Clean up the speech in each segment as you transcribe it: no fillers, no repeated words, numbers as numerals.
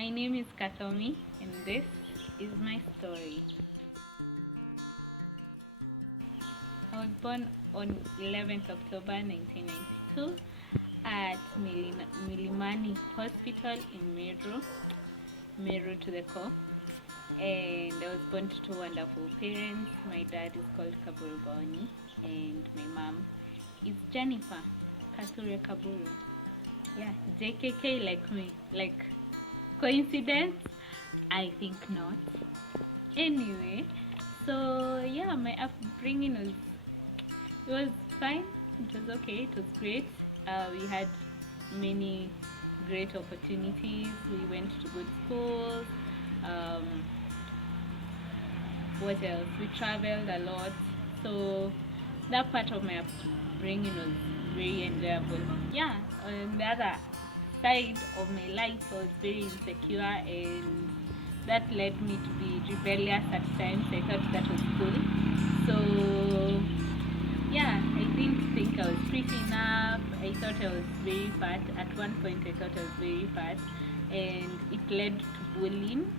My name is Kathomi, and this is my story. I was born on 11th October 1992 at Milimani Hospital in Meru to the core. And I was born to two wonderful parents. My dad is called Kaburu, and my mom is Jennifer Kathomi Kaburu. Yeah, JKK like me. Like, coincidence? I think not. Anyway, so yeah, my upbringing was fine. It was okay. It was great. We had many great opportunities. We went to good schools. What else? We traveled a lot. So that part of my upbringing was very enjoyable. Yeah, on the other side of my life, I was very insecure, and that led me to be rebellious at times. I thought that was cool. So yeah, I didn't think I was pretty enough. I thought I was very fat. At one point I thought I was very fat, and it led to bullying.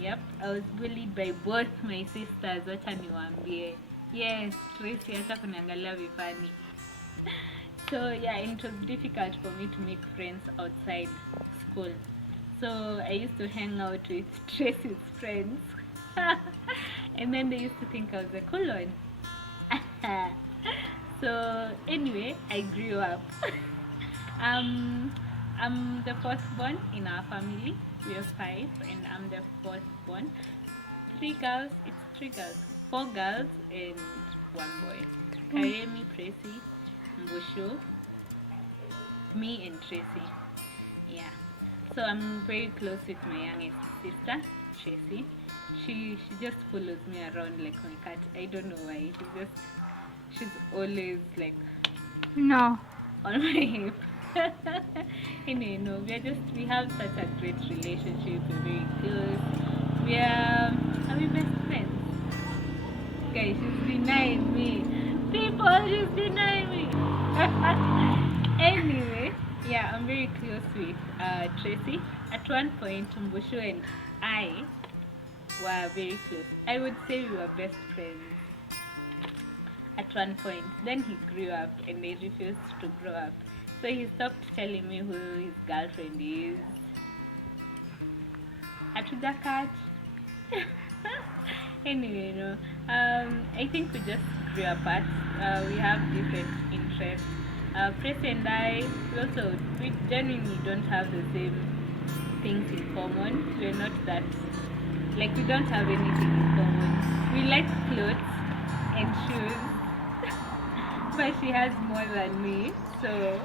Yep, I was bullied by both my sisters. Wacha niwaambie. Yes, Tracy hata kuniangalia vipani. So yeah, it was difficult for me to make friends outside school. So I used to hang out with Tracy's friends. And then they used to think I was a cool one. So anyway, I grew up. I'm the firstborn in our family. We are 5, and I'm the firstborn. 3 girls. It's 3 girls. 4 girls and 1 boy. Karemi, Tracy, Mbushu, me, and Tracy. Yeah. So I'm very close with my youngest sister, Tracy. She just follows me around like my cat. I don't know why. She's always like No. on my hip. Anyway, no, we have such a great relationship. We're very close. Are we best friends? Guys, she's denying me. People, she's denying me. Anyway, yeah, I'm very close with Tracy. At one point, Mbushu and I were very close. I would say we were best friends at one point. Then he grew up, and I refused to grow up. So he stopped telling me who his girlfriend is. Hatuja catch. Anyway, no. I think we just grew apart. We have different interests. Tracy and I, we genuinely don't have the same things in common. We're not that, like, we don't have anything in common. We like clothes and shoes, but she has more than me, so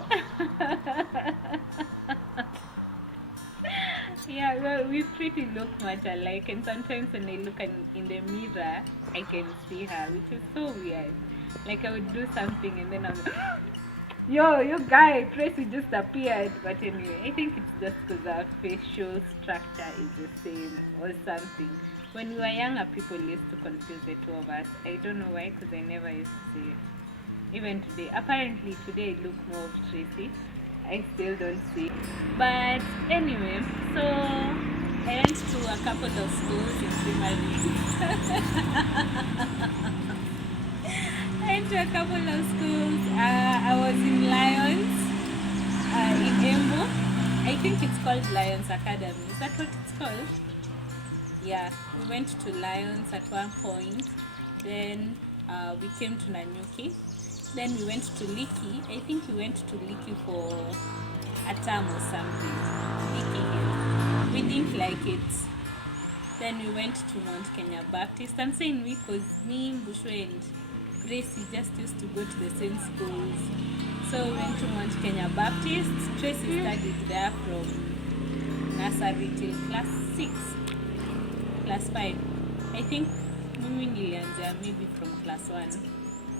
yeah, well, we pretty look much alike, and sometimes when I look in the mirror, I can see her, which is so weird. Like, I would do something, and then I'm like, yo, you guy, Tracy just appeared. But anyway, I think it's just because our facial structure is the same or something. When we were younger, people used to confuse the two of us. I don't know why, because I never used to see it. Even today. Apparently, today I look more of Tracy. I still don't see. But anyway, so I went to a couple of schools in primary. I went to a couple of schools. I was in Lions, in Embu. I think it's called Lions Academy. Is that what it's called? Yeah, we went to Lions at one point. Then we came to Nanyuki. Then we went to Liki. I think we went to Liki for a term or something. Liki Hill. We didn't like it. Then we went to Mount Kenya Baptist. I'm saying we because me, Mbushu, and Tracy just used to go to the same schools. So we went to Mount Kenya Baptist. Tracy studied there from nursery till class 6. Class 5. I think Mimi nilianzia maybe from class 1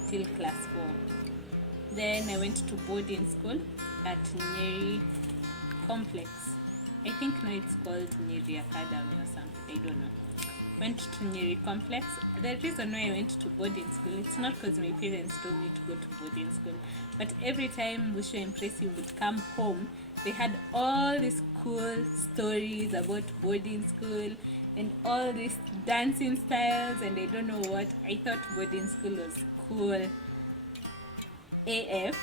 till class 4. Then I went to boarding school at Nyeri Complex. I think now it's called Nyeri Academy or something. I don't know. Went to Nyeri Complex. The reason why I went to boarding school, it's not because my parents told me to go to boarding school, but every time Bushu and Tracy would come home, they had all these cool stories about boarding school and all these dancing styles and I don't know what. I thought boarding school was cool AF.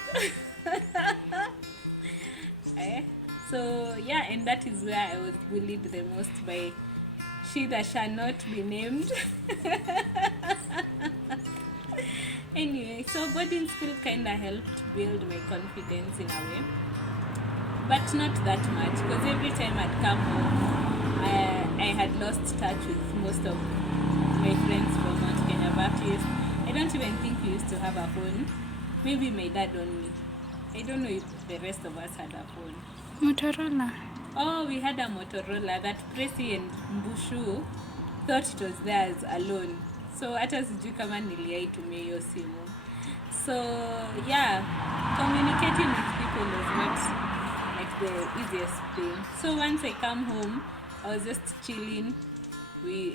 Eh? So yeah, and that is where I was bullied the most by she that shall not be named. Anyway, so boarding school kind of helped build my confidence in a way, but not that much, because every time I'd come home, I had lost touch with most of my friends from Mount Kenya Baptist. I don't even think we used to have a phone. Maybe my dad only. I don't know if the rest of us had a phone. Motorola. Oh, we had a Motorola that Presi and Mbushu thought it was theirs alone. So hata sijui kama niliaitumia hiyo simu. So yeah, communicating with people was not like the easiest thing. So once I come home, I was just chilling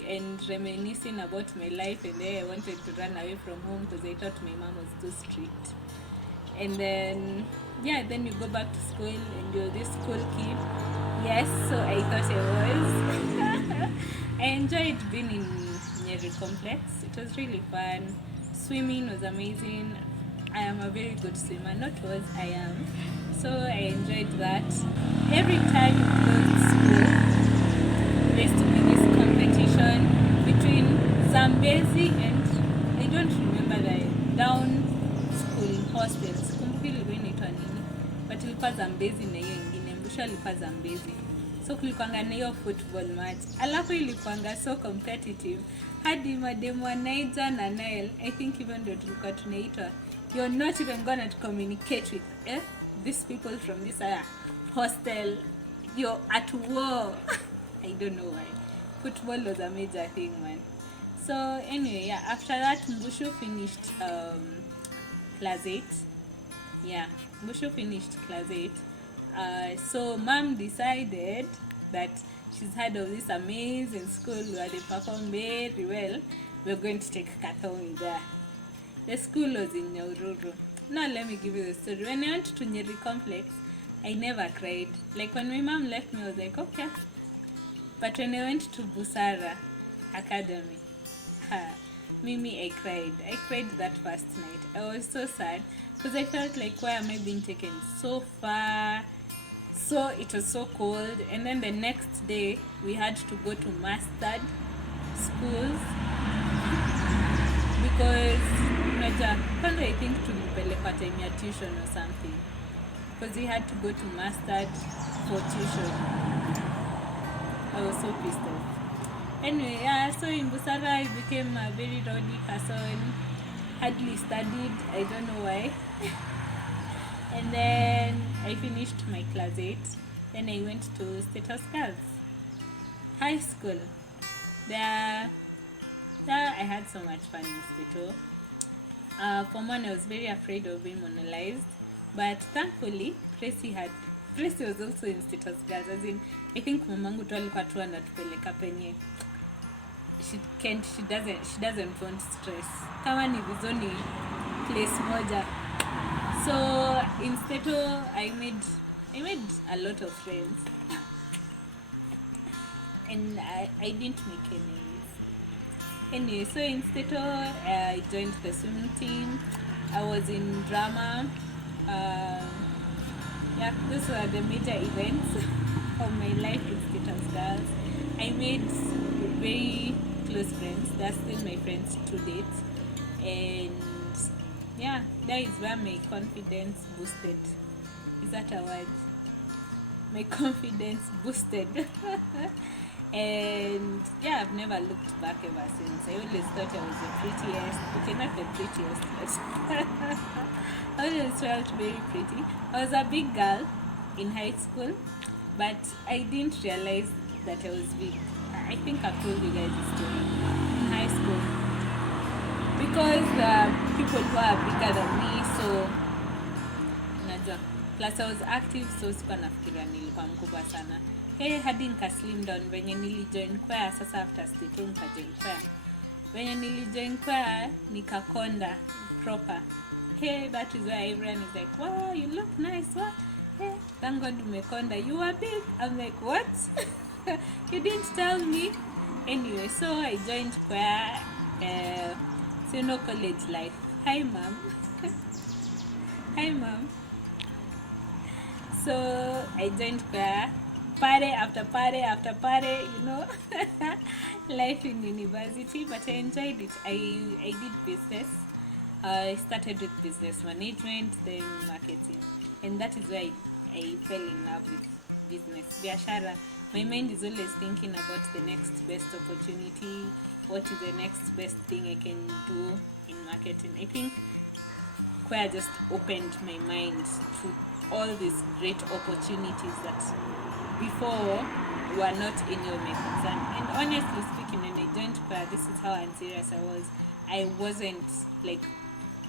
and reminiscing about my life, and then I wanted to run away from home because I thought my mom was too strict. And then yeah, then you go back to school and you're this cool kid. Yes, so I thought I was. I enjoyed being in Nyeri Complex. It was really fun. Swimming was amazing. I am a very good swimmer. Not was, I am. So I enjoyed that. Every time you closed school, there used to be this competition between Zambezi and I don't remember the down school hostels. Kumbuki ilikuwa inaitwa nini? But ilikuwa Zambezi na hiyo ingine. Mbusha ilikuwa Zambezi. So kulikuanga na hiyo football match. Alafu ilikuanga so competitive. Hadi mademu wa Niger na Nile, I think even though tulikuwa tunaitwa, you're not even gonna communicate with these people from this hostel. You're at war. I don't know why. Football was a major thing, man. So anyway, yeah, after that Mbushu finished class 8. Yeah, Mbushu finished class 8. So mom decided that she's heard of this amazing school where they perform very well. We're going to take Kathomi there. The school was in Nyahururu. Now let me give you the story. When I went to Nyeri Complex, I never cried. Like when my mom left me, I was like, okay. But when I went to Busara Academy, Mimi, I cried. I cried that first night. I was so sad because I felt like, why am I being taken so far? So it was so cold, and then the next day we had to go to mastered schools because I think tulipelekwa time ya tuition or something, because we had to go to mastered for tuition. I was so pissed off. Anyway, yeah, so in Busara I became a very rowdy person, hardly studied, I don't know why. And then I finished my class 8. Then I went to Status Girls High School. There I had so much fun in Stato. For one, I was very afraid of being monolized, but thankfully Presi was also in Status Girls. As in, I think mamangu tu alikuwa tu anatupeleka penye she doesn't want stress. Kama ni vizoni place moja. So in Stato, I made a lot of friends, and I didn't make enemies. Anyway, so in Stato, I joined the swimming team. I was in drama. Yeah, those were the major events of my life in Status Girls. I made very close friends. They're still my friends to date, and yeah, that is where my confidence boosted. Is that a word? My confidence boosted. And yeah, I've never looked back ever since. I always thought I was the prettiest. Okay, not the prettiest, but I always felt very pretty. I was a big girl in high school, but I didn't realize that I was big. I think I've told you guys this story. In high school, because people who are bigger than me, so unajua, plus I was active, so sikuwa nafikiria nilikuwa mkubwa sana. Hadi nika slim down venye nilijoin choir. Sasa after state nikajoin choir. Venye nilijoin choir nikakonda proper. That is why everyone is like, wow, you look nice. What? hey, thank God umekonda, you are big. I'm like, what? You didn't tell me. Anyway, so I joined choir, so you know, college life. Hi mom. Hi mom. So I joined choir, party after party after party, you know. Life in university, but I enjoyed it. I did business. I started with business management, then marketing, and that is why I fell in love with business. Biashara. My mind is always thinking about the next best opportunity. What is the next best thing I can do in marketing? I think choir just opened my mind to all these great opportunities that before were not in your makeup. And honestly speaking, when I joined choir, this is how unserious I was. I wasn't like,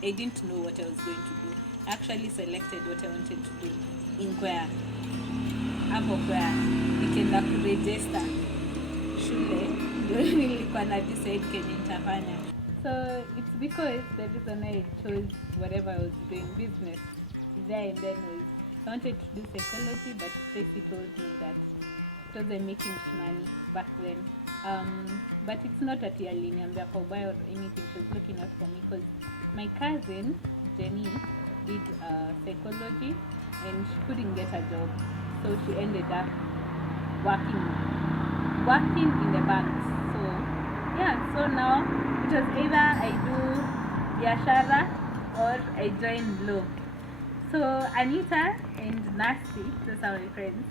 I didn't know what I was going to do. I actually selected what I wanted to do in choir. Hapo choir nikaenda kuregister shule ndio nilikuwa na decide kenye nitafanya. So it's because the reason I chose whatever I was doing, business, there and then was I wanted to do psychology, but Tracy told me that it wasn't making money back then. But it's not that aliniambia kwa ubaya or anything. She was looking out for me because my cousin Jenny did psychology and she couldn't get a job, so she ended up working in the banks. So yeah, so now it was either I do biashara or I join law. So Anita and Nasty, those are my friends.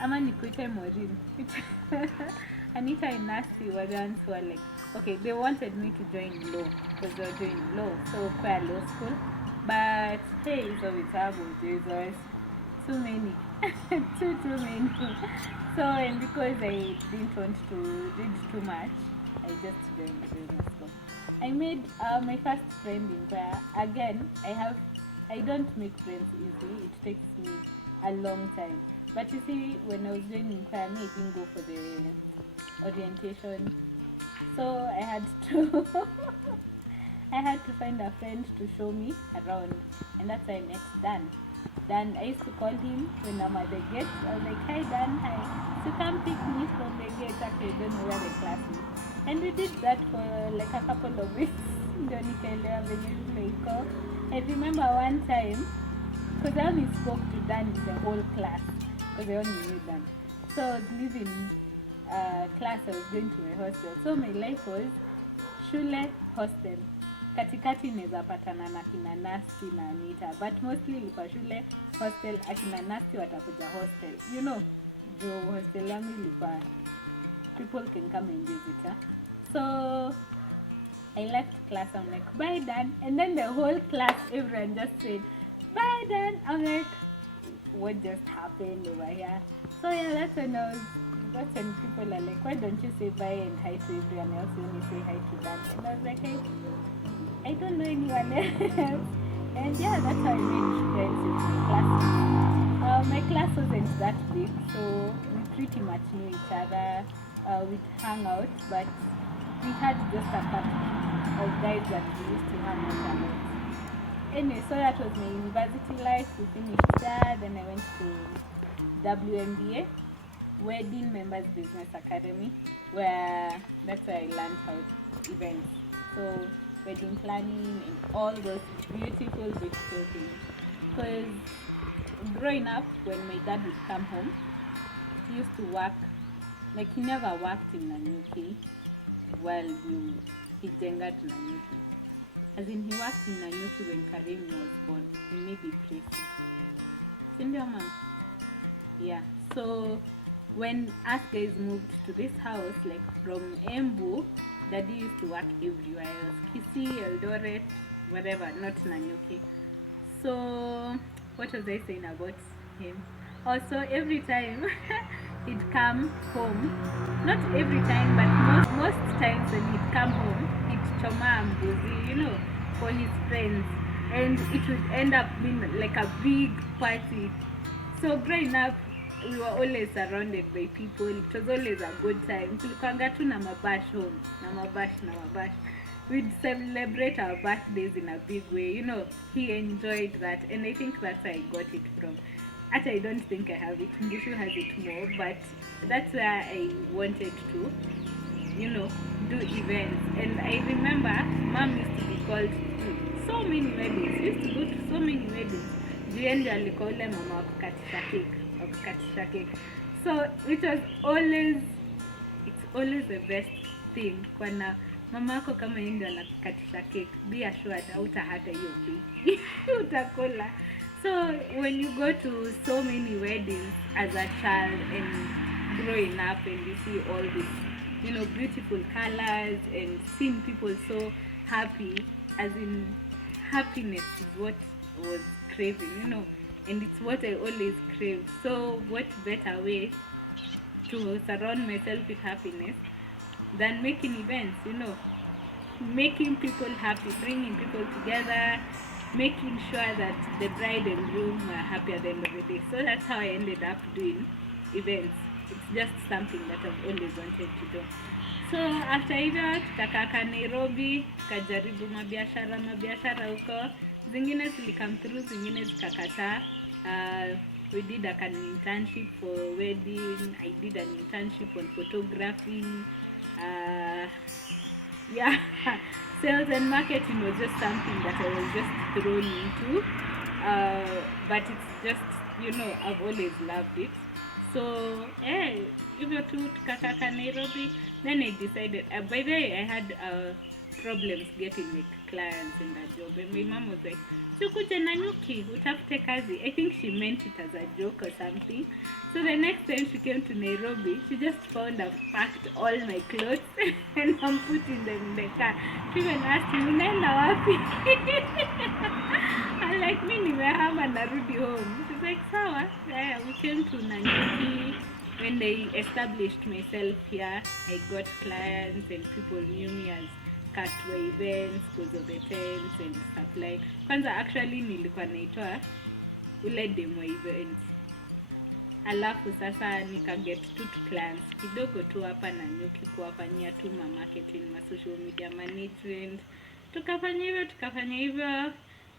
Ama nikuite Maureen. Anita and Nasty were the ones who were like, okay, they wanted me to join law because they were doing law, so quite law school. But hey, so it's Jesus, too many, too many. So and because I didn't want to read too much, I just joined business school. I made my first friend in choir. Again, I don't make friends easily. It takes me a long time. But you see, when I was joining choir, I didn't go for the orientation. So I had to I had to find a friend to show me around, and that's how I met Dan. Dan, I used to call him when I'm at the gate. I was like, hi Dan, hi. So come pick me from the gate. Actually, I don't know where the class is. And we did that for like a couple of weeks. Ndio nikaelewa venye shule iko. I remember one time, because I only spoke to Dan in the whole class, because I only knew Dan. So I was leaving class, I was going to my hostel. So my life was shule, hostel. Katikati naweza patana na kina Nasty na Anita, but mostly ilikuwa shule, hostel, akina Nasty watakuja hostel. You know, jo hostel yangu ilikuwa people can come and visit. Huh? So I left class, I'm like, bye Dan. And then the whole class, everyone just said, bye Dan. I'm like, what just happened over here? So yeah, that's when people are like, why don't you say bye and hi to everyone else when you say hi to Dan? And I was like, I don't know anyone else. And yeah, that's how I made friends with my classmates. My class wasn't that big, so we pretty much knew each other. We'd hang out, but we had just a couple of guys that we used to hang out a lot. Anyway, so that was my university life. We finished there, then I went to WMBA, Wedding Members Business Academy, where that's where I learned how events. So wedding planning and all those beautiful things. Because growing up, when my dad would come home, he used to work, like he never worked in Nanyuki while he jenga to Nanyuki. As in, he worked in Nanyuki when Karim was born, and maybe Tracy. Cindy Mom. Yeah. So when us guys moved to this house, like from Embu, Daddy used to work everywhere else. Kisii, Eldoret, whatever, not Nanyuki. So what was I saying about him? Also, every time he'd come home, not every time, but most times when he'd come home, he'd choma mbuzi, you know, for his friends. And it would end up being like a big party. So growing up, we were always surrounded by people. It was always a good time. Tulikuanga tu na mabash home, na mabash. We'd celebrate our birthdays in a big way. You know, he enjoyed that, and I think that's where I got it from. Actually, I don't think I have it. Ngishu has it more, but that's where I wanted to, you know, do events. And I remember mom used to be called to so many weddings. She used to go to so many weddings. Jienja alikuwa ule mama wa kukatisha cake. So it was always, it's always the best thing. Kwana mama yako kama yeye ndio anakatisha cake, be assured hautahata hiyo cake. Utakula. So when you go to so many weddings as a child and growing up and you see all these, you know, beautiful colors and seeing people so happy, as in happiness is what I was craving, you know, and it's what I always crave. So what better way to surround myself with happiness than making events, you know, making people happy, bringing people together, making sure that the bride and groom were happy at the end of the day. So that's how I ended up doing events. It's just something that I've always wanted to do. So after hivyo tukakaka Nairobi, tukajaribu mabiashara huko. Zingine zilikam through, zingine zikakataa. We did an internship for wedding. I did an internship on photography. Yeah, sales and marketing was just something that I was just thrown into. But it's just, you know, I've always loved it. So, hivyo tu tukakaka Nairobi. Then I decided, by the way, I had problems getting my clients in that job. And my mom was like, "Sukuje na nyuki, utafute kazi." I think she meant it as a joke or something. So the next time she came to Nairobi, she just found I've packed all my clothes and I'm putting them in the car. She even asked me, "Unaenda wapi?" I'm like, "Mimi nimehama narudi home." She's like, "Sawa." Yeah, we came to Nanyuki. When I established myself here, I got clients and people knew me as Katwa events because of the tents and supply. Kwanza actually nilikuwa naitwa ule demo events. Alafu sasa nikaget two clients kidogo tu hapa Nanyuki kuwafanyia tu marketing, social media management. Tukafanya hivyo.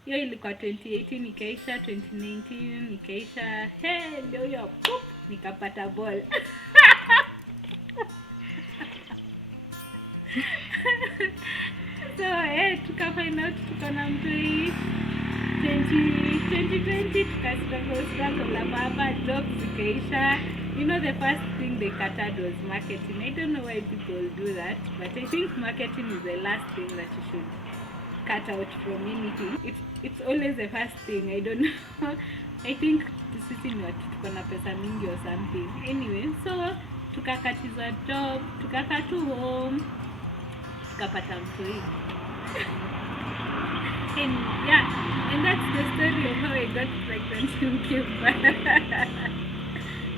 Hiyo ilikuwa 2018 ikaisha, 2019 ikaisha. Ndio hiyo pop nikapata ball. So tukafind out tuko na mtoi 2020 tukastruggle la baba, jobs zikaisha. You know, the first thing they cutted was marketing. I don't know why people do that, but I think marketing is the last thing that you should cut out from anything. It's always the first thing. I don't know. I think sisi ni watu tuko na pesa mingi or something. Anyway, so tukakatiza job, tukakaa tu home, tukapata mtoi. And yeah, and that's the story of how I got pregnant and came back.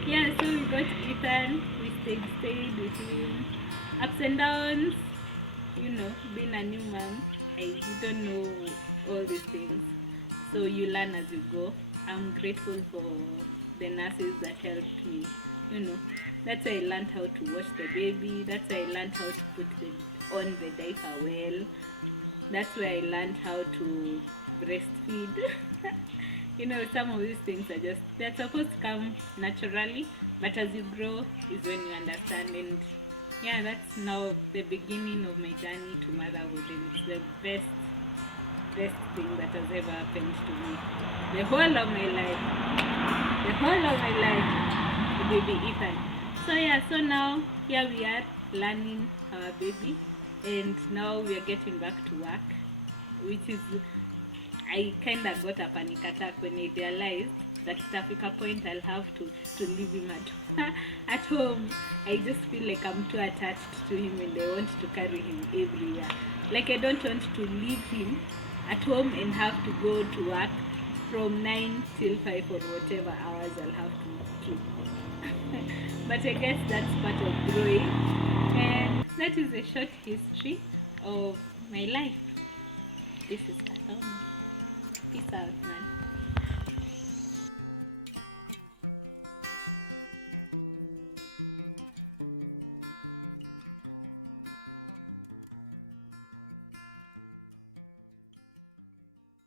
Yeah, so we got Ethan, we stayed with him. Ups and downs, you know, being a new mom, I didn't know all these things. So you learn as you go. I'm grateful for the nurses that helped me, you know. That's why I learned how to wash the baby. That's why I learned how to put on the diaper well. That's where I learned how to breastfeed. You know, some of these things are just, they're supposed to come naturally, but as you grow is when you understand. And yeah, that's now the beginning of my journey to motherhood, and it's the best thing that has ever happened to me. The whole of my life, the baby Ethan. So yeah, so now here we are learning our baby, and now we are getting back to work, which is, I kind of got a panic attack when I realized that at a point I'll have to leave him at home. I just feel like I'm too attached to him and I want to carry him everywhere. Like, I don't want to leave him at home and have to go to work from 9 till 5 or whatever hours I'll have to keep. But I guess that's part of growing. And that is a short history of my life. This is Kathomi. Peace out, man.